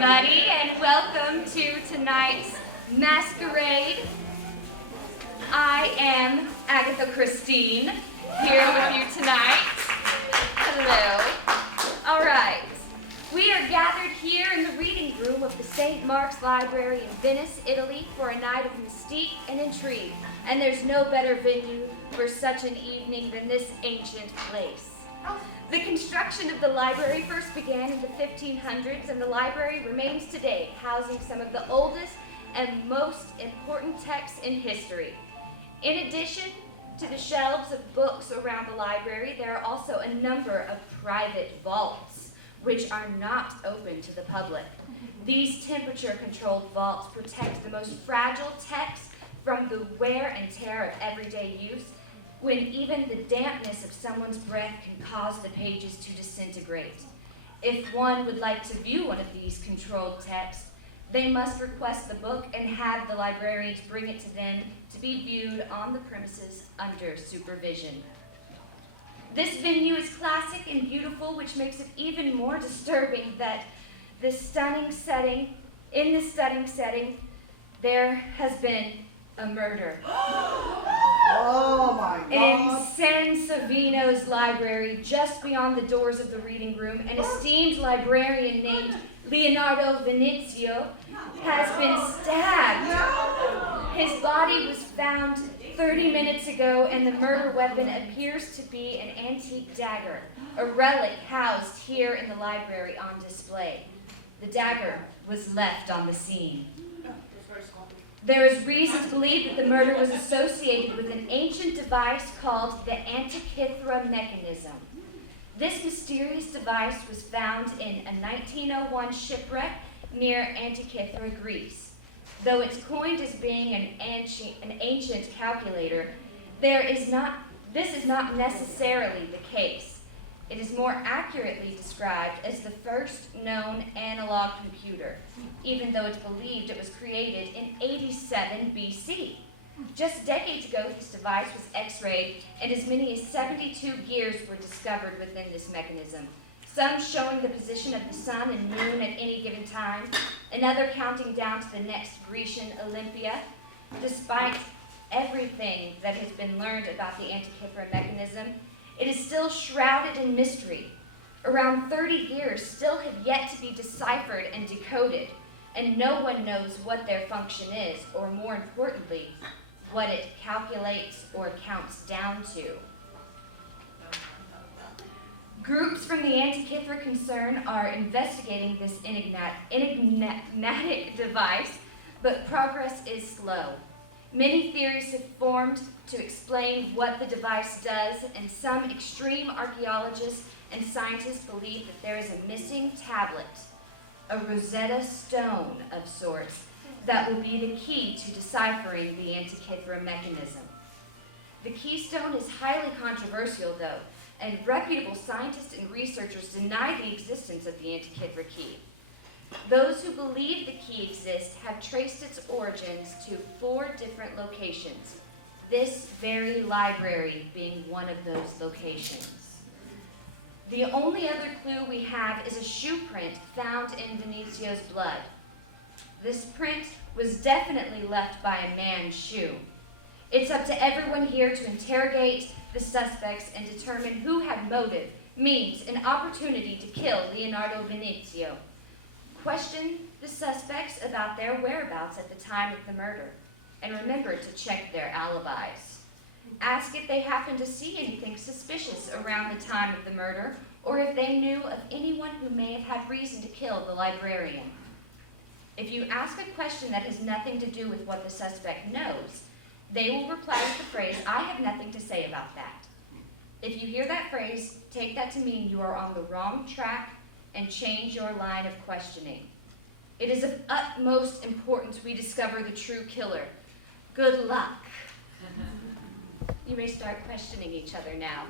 everybody, and welcome to tonight's masquerade. I am Agatha Christine, here with you tonight. Hello. All right. We are gathered here in the reading room of the St. Mark's Library in Venice, Italy, for a night of mystique and intrigue. And there's no better venue for such an evening than this ancient place. The construction of the library first began in the 1500s, and the library remains today, housing some of the oldest and most important texts in history. In addition to the shelves of books around the library, there are also a number of private vaults, which are not open to the public. These temperature-controlled vaults protect the most fragile texts from the wear and tear of everyday use, when even the dampness of someone's breath can cause the pages to disintegrate. If one would like to view one of these controlled texts, they must request the book and have the librarians bring it to them to be viewed on the premises under supervision. This venue is classic and beautiful, which makes it even more disturbing that in this stunning setting, there has been a murder. Oh my God. In San Savino's library, just beyond the doors of the reading room, an esteemed librarian named Leonardo Venezio has been stabbed. His body was found 30 minutes ago, and the murder weapon appears to be an antique dagger, a relic housed here in the library on display. The dagger was left on the scene. There is reason to believe that the murder was associated with an ancient device called the Antikythera mechanism. This mysterious device was found in a 1901 shipwreck near Antikythera, Greece. Though it's coined as being an ancient calculator, this is not necessarily the case. It is more accurately described as the first known analog computer, even though it's believed it was created in 87 BC. Just decades ago, this device was x-rayed, and as many as 72 gears were discovered within this mechanism, some showing the position of the sun and moon at any given time, another counting down to the next Grecian Olympia. Despite everything that has been learned about the Antikythera mechanism, it is still shrouded in mystery. Around 30 gears still have yet to be deciphered and decoded, and no one knows what their function is, or more importantly, what it calculates or counts down to. Groups from the Antikythera concern are investigating this enigmatic device, but progress is slow. Many theories have formed to explain what the device does, and some extreme archaeologists and scientists believe that there is a missing tablet, a Rosetta Stone of sorts, that will be the key to deciphering the Antikythera mechanism. The keystone is highly controversial, though, and reputable scientists and researchers deny the existence of the Antikythera key. Those who believe the key exists have traced its origins to 4 different locations, this very library being one of those locations. The only other clue we have is a shoe print found in Venezio's blood. This print was definitely left by a man's shoe. It's up to everyone here to interrogate the suspects and determine who had motive, means, and opportunity to kill Leonardo Venezio. Question the suspects about their whereabouts at the time of the murder, and remember to check their alibis. Ask if they happened to see anything suspicious around the time of the murder, or if they knew of anyone who may have had reason to kill the librarian. If you ask a question that has nothing to do with what the suspect knows, they will reply with the phrase, "I have nothing to say about that." If you hear that phrase, take that to mean you are on the wrong track and change your line of questioning. It is of utmost importance we discover the true killer. Good luck. You may start questioning each other now.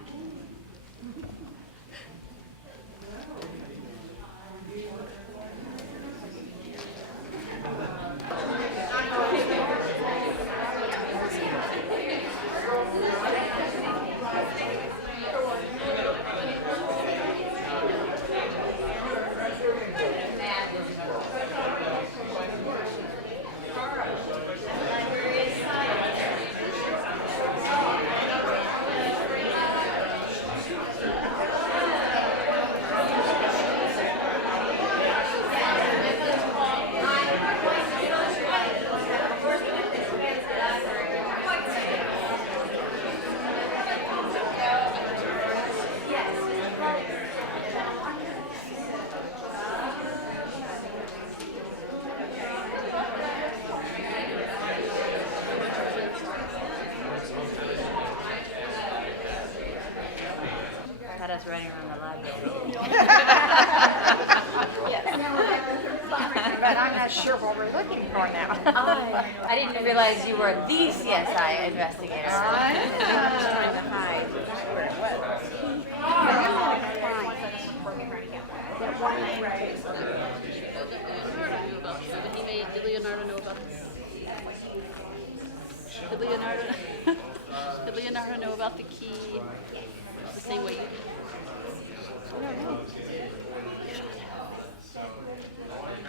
but I'm not sure what we're looking for now. I didn't realize you were the CSI investigator. I'm just trying to hide where it was. Did Leonardo know about Did Leonardo Did Leonardo know about the key the same way you did? I don't know.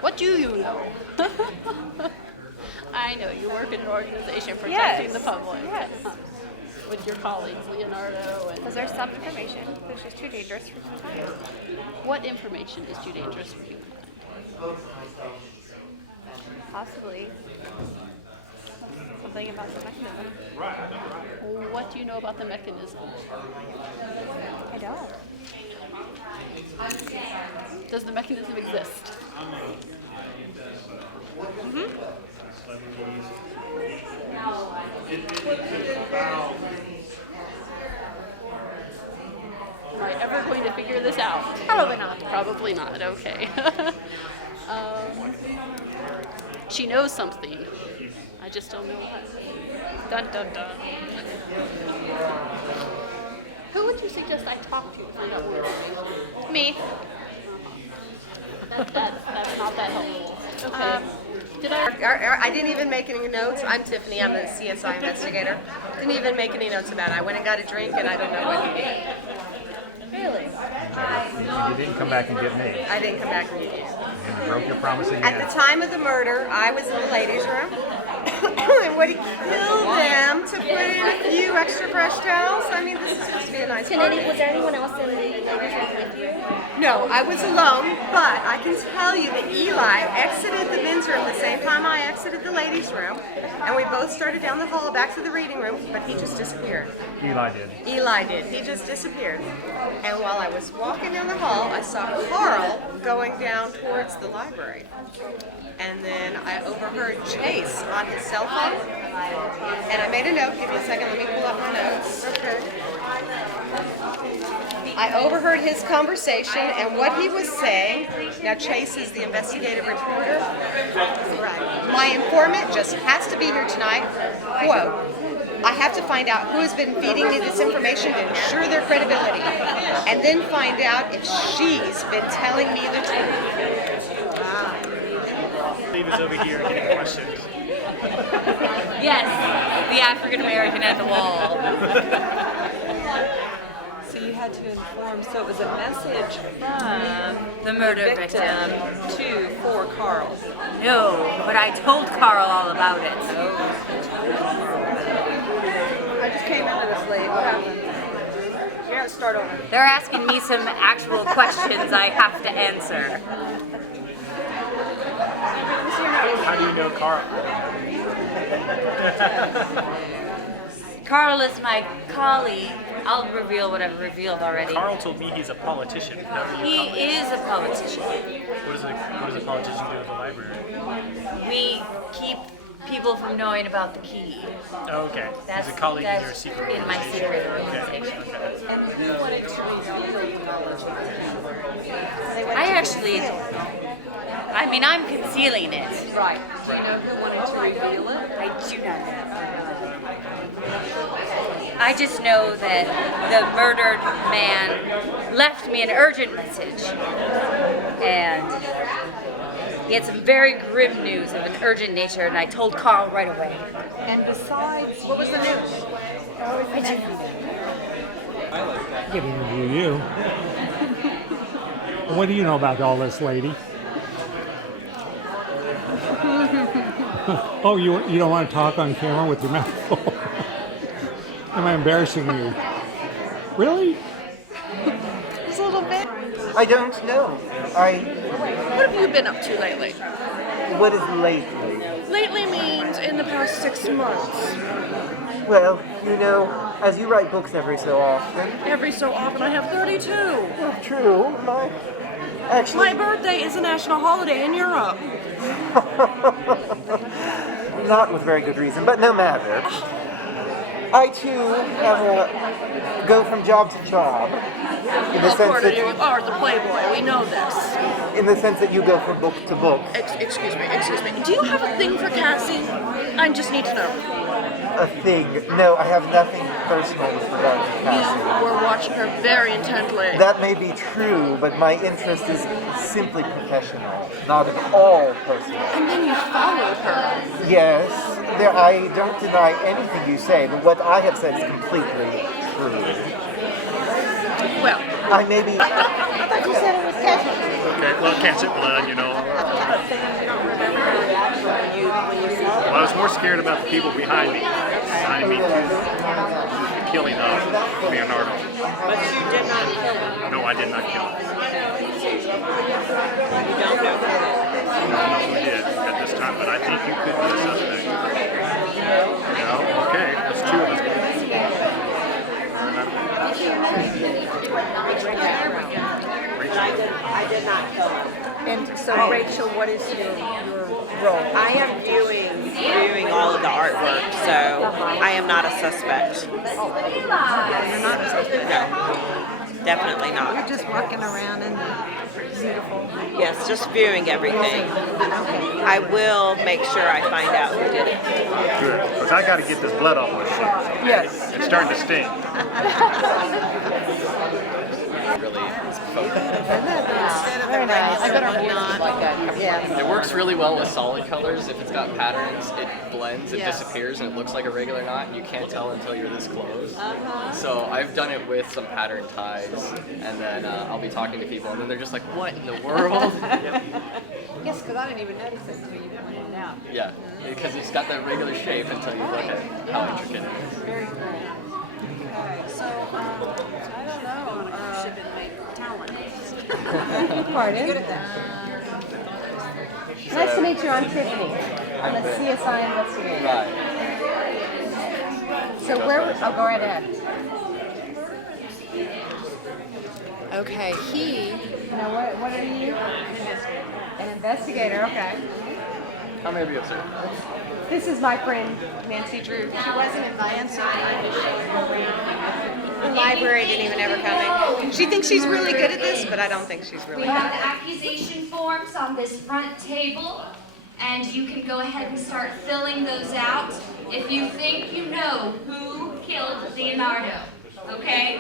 What do you know? I know you work in an organization protecting the public. Yes. With your colleagues, Leonardo and... Because there's some information that's just too dangerous for humankind. What information is too dangerous for humankind? Possibly something about the mechanism. What do you know about the mechanism? I don't. Does the mechanism exist? Mm-hmm. Am I ever going to figure this out? Probably not. Probably not, okay. She knows something. I just don't know what. Dun dun dun. Who would you suggest I talk to find out more information? Me. That's not that helpful. Okay. Did I? I didn't even make any notes. I'm Tiffany. I'm the CSI investigator. Didn't even make any notes about it. I went and got a drink, and I don't know what he did. Really? You didn't come back and get me. I didn't come back and get you. And broke your promise again. At the time of the murder, I was in the ladies' room, and Woody killed them to put in a few extra fresh towels. I mean, this is supposed to be a nice party. Was there anyone else in the ladies' room with you? No, I was alone, but I can tell you that Eli exited the men's room the same time I exited the ladies' room, and we both started down the hall back to the reading room, but he just disappeared. Eli did. Eli did. He just disappeared. And while I was walking down the hall, I saw Carl going down towards the library. And then I overheard Chase on his cell phone. And I made a note. Give me a second. Let me pull up my notes. Okay. I overheard his conversation and what he was saying. Now, Chase is the investigative reporter. Right. My informant just has to be here tonight. Quote, I have to find out who has been feeding me this information to ensure their credibility, and then find out if she's been telling me the truth. Steve is over here getting questioned. Yes, the African American at the wall. So you had to inform, so it was a message from The murder victim. for Carl. No, but I told Carl all about it. I just came into this late. What happened? You gotta start over. They're asking me some actual questions I have to answer. How do you know Carl? Carl is my colleague. I'll reveal what I've revealed already. Carl told me he's a politician. He is a politician. What does a politician do at the library? We keep people from knowing about the key. Oh, okay. He's a colleague in your secret in my organization. secret organization. And who wanted to reveal her knowledge? I mean, I'm concealing it. Right. Do you know who wanted to reveal it? I do not know. I just know that the murdered man left me an urgent message. And he had some very grim news of an urgent nature, and I told Carl right away. And besides, What was the news? I do. I could interview you. What do you know about all this, lady? Oh, you don't want to talk on camera with your mouth full? Am I embarrassing you? Really? just a little bit. I don't know. What have you been up to lately? What is lately? Lately means in the past 6 months. Well, you know, as you write books every so often. Every so often I have 32. Well, true. My birthday is a national holiday in Europe. Not with very good reason, but no matter. I too go from job to job. In the sense that you are the playboy. We know this. in the sense that you go from book to book. Excuse me. Do you have a thing for Cassie? I just need to know. A thing. No, I have nothing personal with regard to Cassie. You were watching her very intently. That may be true, but my interest is simply professional, not at all personal. And then you followed her. Yes, I don't deny anything you say, but what I have said is completely true. Well, I may be... I thought you said it was Cassie. Okay, well, catch it blood, you know. Well, I was more scared about the people behind me to the killing of Leonardo. But you did not kill him. No, I did not kill him. You don't know who I don't know who did at this time, but I think you could be a suspect. No? Okay, there's two of us. I did not kill him. And so, Rachel, what is your role? I am viewing all of the artwork, so I am not a suspect. You're not a suspect. No, definitely You're not. just walking around in the beautiful. Yes, just viewing everything. I will make sure I find out who did it. Good, because I got to get this blood off my shirt. Yes. It's starting to sting. Very nice. I better not. Yeah. It works really well with solid colors. If it's got patterns, it blends, it disappears, and it looks like a regular knot, and you can't tell until you're this close. So I've done it with some pattern ties, and then I'll be talking to people, and then they're just like, what in the world? Yes, because I didn't even notice it until you pointed it out. Yeah, because it's got that regular shape until you look at how intricate it is. Very cool. Okay, so, I don't know. Pardon? Good at that. Nice to meet you. I'm Tiffany. I'm a CSI investigator. Right. So where? I'll go right ahead. Okay, Now what are you? An investigator. Okay. How many of you, sir? This is my friend Nancy Drew. She wasn't advancing. The library didn't even ever come. She thinks she's really good at this, but I don't think she's really We good. have the accusation forms on this front table, and you can go ahead and start filling those out if you think you know who killed Leonardo. Okay?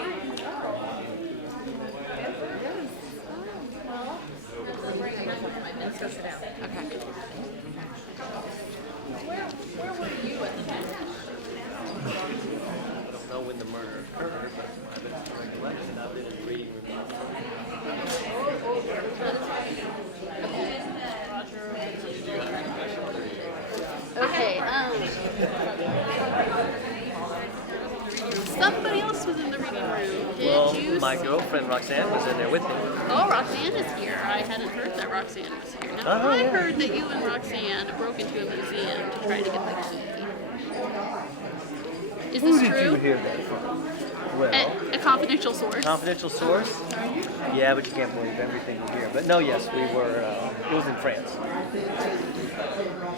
Where were you at the time? I don't know when the murder occurred, but I've been recollection of it in the reading room. Okay, somebody else was in the reading room. Did you? My girlfriend Roxanne was in there with me. Oh, Roxanne is here. I hadn't heard that Roxanne was here. Now, I heard that you and Roxanne broke into a museum to try to get the key. Is this true? Who did you hear that from? Well, A confidential source. confidential source? Yeah, but you can't believe everything you hear. But no, yes, we were, it was in France.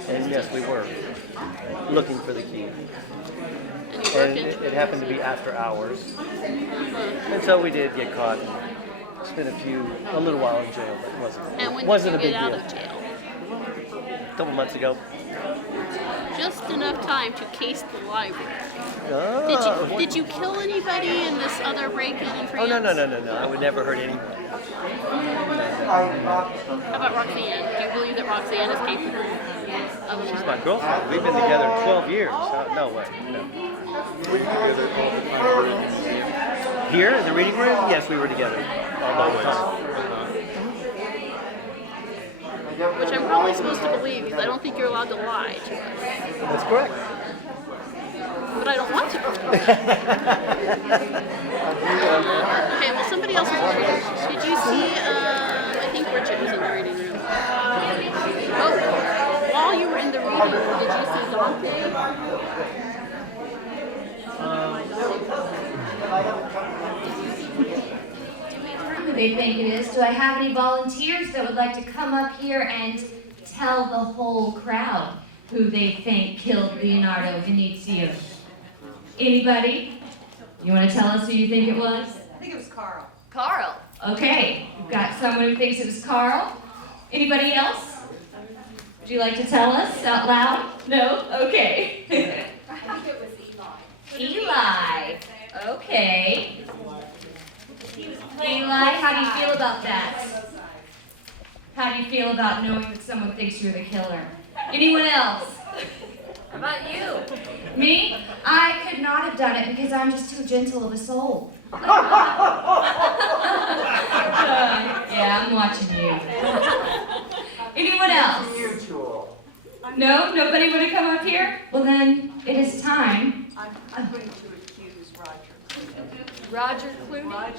And yes, we were looking for the key. And it happened to be after hours. And so we did get caught. Spent a little while in jail, but it wasn't a big deal. Of jail? A couple months ago. Just enough time to case the library. Oh. Did you kill anybody in this other break-in in France? Oh, no. I would never hurt anyone. How about Roxanne? Do you believe that Roxanne is capable of She's my girlfriend. We've been together 12 years. No way. No. Here in the reading room? Yes, we were together. Always. Which I'm probably supposed to believe because I don't think you're allowed to lie to us. That's correct. But I don't want to. Okay, well somebody else was in the reading room. Did you see, I think Bridget was in the reading room. Oh, while you were in the reading room, did you see Dante? Who they think it is. Do I have any volunteers that would like to come up here and tell the whole crowd who they think killed Leonardo Venezia? Anybody? You want to tell us who you think it was? I think it was Carl. Carl. Okay, we've got someone who thinks it was Carl. Anybody else? Would you like to tell us out loud? No? Okay. I think it was Eli. Eli. Okay. Eli, how do you feel about that? How do you feel about knowing that someone thinks you're the killer? Anyone else? How about you? Me? I could not have done it because I'm just too gentle of a soul. Yeah, I'm watching you. Anyone else? Mutual. No? Nobody want to come up here? Well then, it is time. I'm going to accuse Roger. Roger Clooney?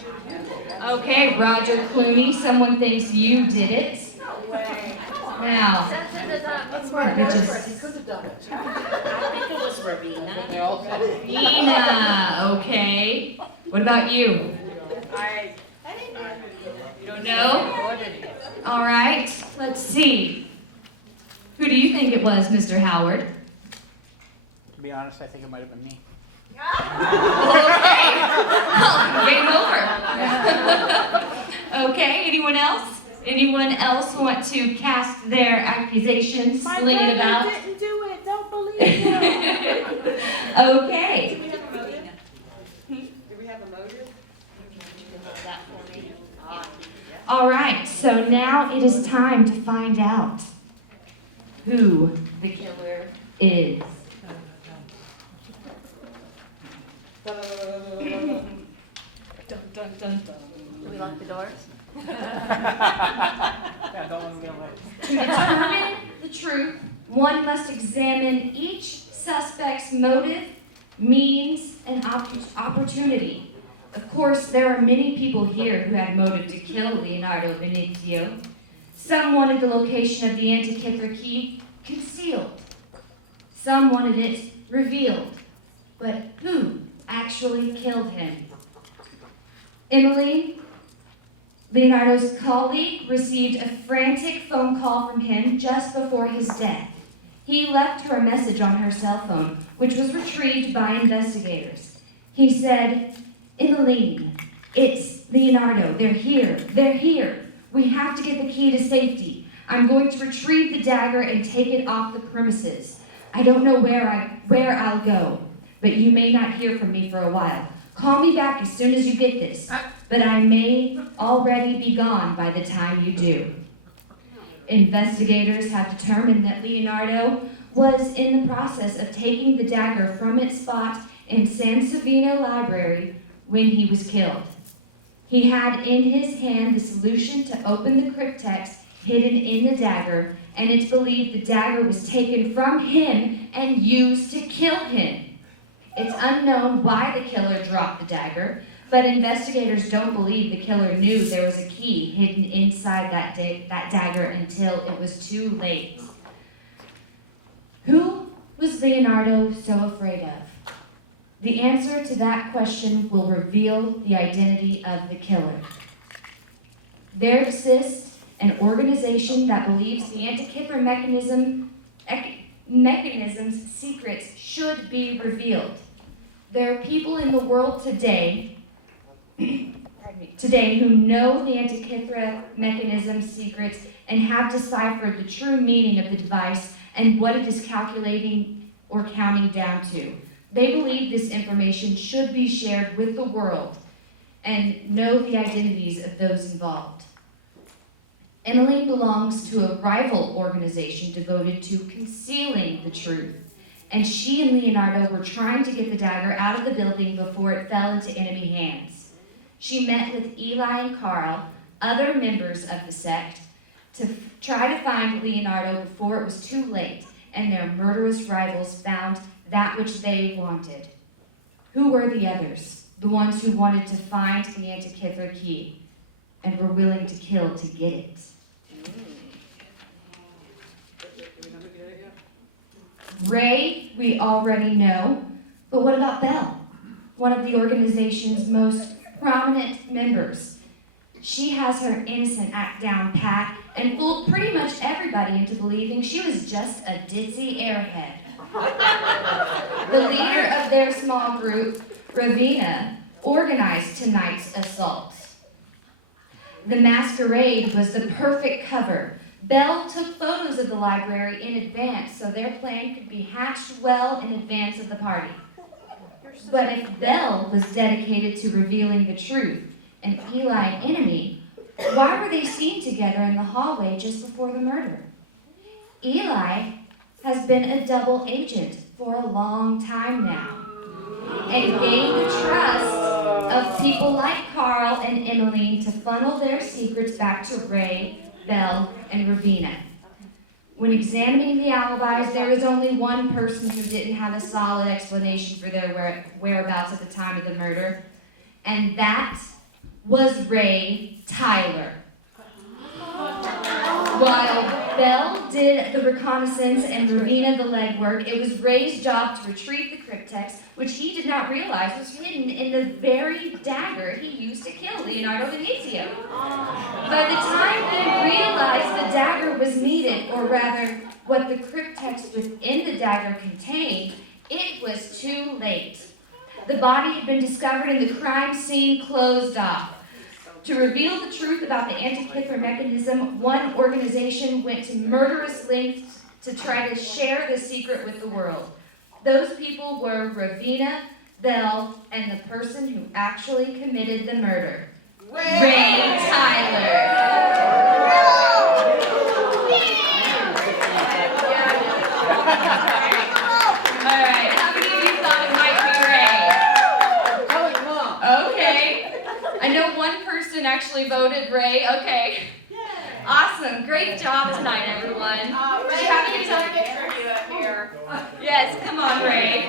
Okay, Roger Clooney. Someone thinks you did it. No way. Now, That's where we just... he could have done it. I think it was Ravina. Nina, okay. What about you? You don't know? All right, let's see. Who do you think it was, Mr. Howard? To be honest, I think it might have been me. Okay. Game over. Okay, anyone else? Anyone else want to cast their accusations, sling it about? Didn't do it. Don't believe him. Okay. Do we have a motive? All right, so now it is time to find out who the killer is. Do we lock the doors? Yeah, don't let me get away. To determine the truth, one must examine each suspect's motive, means, and opportunity. Of course, there are many people here who had motive to kill Leonardo Venezio. Some wanted the location of the Antikythera key concealed. Some wanted it revealed. But who actually killed him? Emily, Leonardo's colleague, received a frantic phone call from him just before his death. He left her a message on her cell phone, which was retrieved by investigators. He said, "Emmeline, it's Leonardo. They're here. They're here. We have to get the key to safety. I'm going to retrieve the dagger and take it off the premises. I don't know where I'll go, but you may not hear from me for a while. Call me back as soon as you get this, but I may already be gone by the time you do." Investigators have determined that Leonardo was in the process of taking the dagger from its spot in San Savino Library when he was killed. He had in his hand the solution to open the cryptex hidden in the dagger, and it's believed the dagger was taken from him and used to kill him. It's unknown why the killer dropped the dagger, but investigators don't believe the killer knew there was a key hidden inside that dagger until it was too late. Who was Leonardo so afraid of? The answer to that question will reveal the identity of the killer. There exists an organization that believes the Antikythera mechanism's secrets should be revealed. There are people in the world today who know the Antikythera mechanism's secrets and have deciphered the true meaning of the device and what it is calculating or counting down to. They believe this information should be shared with the world and know the identities of those involved. Emily belongs to a rival organization devoted to concealing the truth, and she and Leonardo were trying to get the dagger out of the building before it fell into enemy hands. She met with Eli and Carl, other members of the sect, to try to find Leonardo before it was too late, and their murderous rivals found that which they wanted. Who were the others? The ones who wanted to find the Antikythera key and were willing to kill to get it. Ray, we already know, but what about Belle, one of the organization's most prominent members? She has her innocent act down pat and fooled pretty much everybody into believing she was just a ditzy airhead. The leader of their small group, Ravina, organized tonight's assault. The masquerade was the perfect cover. Belle took photos of the library in advance so their plan could be hatched well in advance of the party. But if Belle was dedicated to revealing the truth and Eli an enemy, why were they seen together in the hallway just before the murder? Eli has been a double agent for a long time now and gained the trust of people like Carl and Emmeline to funnel their secrets back to Ray, Belle, and Ravina. When examining the alibis, there was only one person who didn't have a solid explanation for their whereabouts at the time of the murder, and that was Ray Tyler. While Belle did the reconnaissance and Ravina the legwork, it was Ray's job to retrieve the cryptex, which he did not realize was hidden in the very dagger he used to kill Leonardo Venezio. By the time he realized the dagger was needed, or rather, what the cryptex within the dagger contained, it was too late. The body had been discovered and the crime scene closed off. To reveal the truth about the Antikythera mechanism, one organization went to murderous lengths to try to share the secret with the world. Those people were Ravina, Belle, and the person who actually committed the murder, Ray Tyler. All right, how many of you thought it might be Ray? Okay. I know one person actually voted Ray. Okay. Awesome. Great job tonight, everyone. Did you have a good time? Yes, come on, Ray.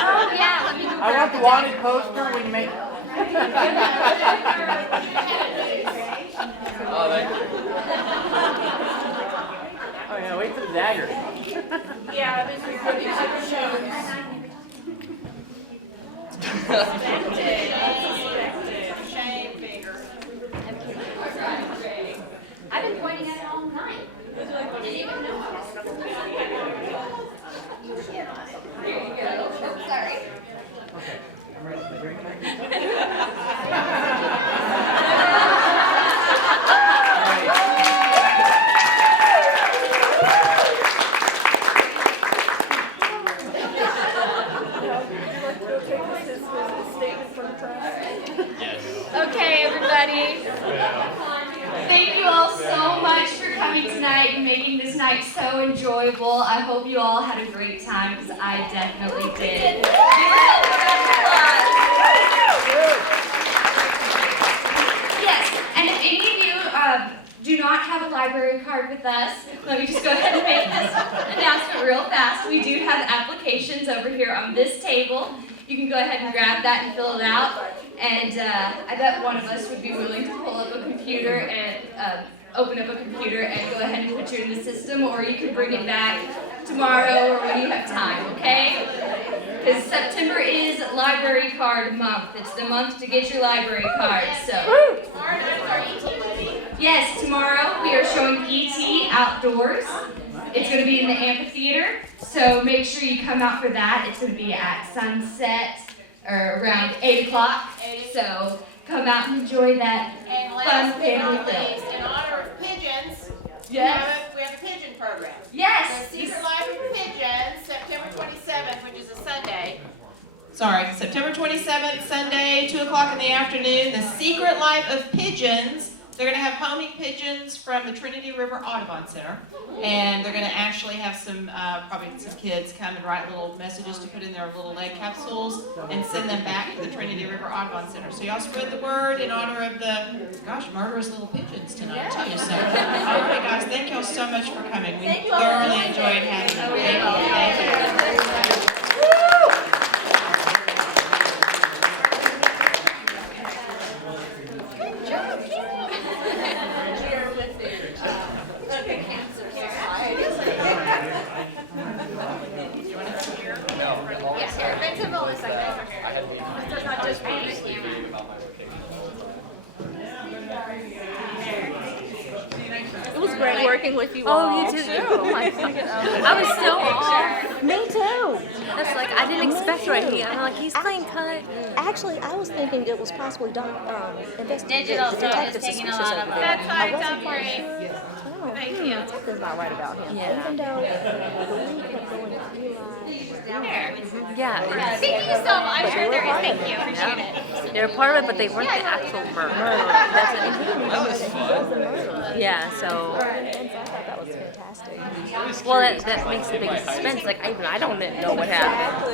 Oh, yeah, let me go. I want the wanted poster when you make. Oh, thank you. Oh yeah, wait for the dagger. Yeah, I've been recording other shows. Shame finger. I've been pointing at it all night. Didn't even notice. There you go. Oh, sorry. Okay, I'm ready for the drink. Okay, everybody. Thank you all so much for coming tonight and making this night so enjoyable. I hope you all had a great time, because I definitely did. Yes, and if any of you do not have a library card with us, let me just go ahead and make this announcement real fast. We do have applications over here on this table. You can go ahead and grab that and fill it out. And I bet one of us would be willing to pull up a computer and open up a computer and go ahead and put you in the system, or you can bring it back tomorrow or when you have time, okay? Because September is Library Card Month. It's the month to get your library card, so. Yes, tomorrow we are showing E.T. outdoors. It's going to be in the amphitheater, so make sure you come out for that. It's going to be at sunset, or around 8 o'clock, so come out and enjoy that fun family film. In honor of pigeons, Yes. we have a pigeon program. Yes. The Secret Life of Pigeons, September 27th, which is a Sunday. Sorry, September 27th, Sunday, 2 o'clock in the afternoon. The Secret Life of Pigeons. They're going to have homing pigeons from the Trinity River Audubon Center, and they're going to actually have some, probably some kids come and write little messages to put in their little egg capsules and send them back to the Trinity River Audubon Center. So y'all spread the word in honor of the, murderous little pigeons tonight too. So, all right, guys, thank y'all so much for coming. We thoroughly enjoyed having you. Thank you. I had to leave about my location. working with you Oh, all. you too. Oh my God. I was so off. Me too. That's like I didn't expect right here. I'm like he's clean cut. Actually, I was thinking it was possibly Digital, so detective it's taking a suspicious lot over of there. That's I fine, wasn't don't quite worry. sure. Oh, Thank you. something's not right about him. Yeah. Even though the lead kept going to Eli. Yeah. Thank you so much. I'm sure there is. Thank you. Appreciate it. They're part of it, but they weren't the actual murder. That's it. Yeah. So. And so I thought that was fantastic. Well, that makes the biggest suspense. Like I don't know what happened.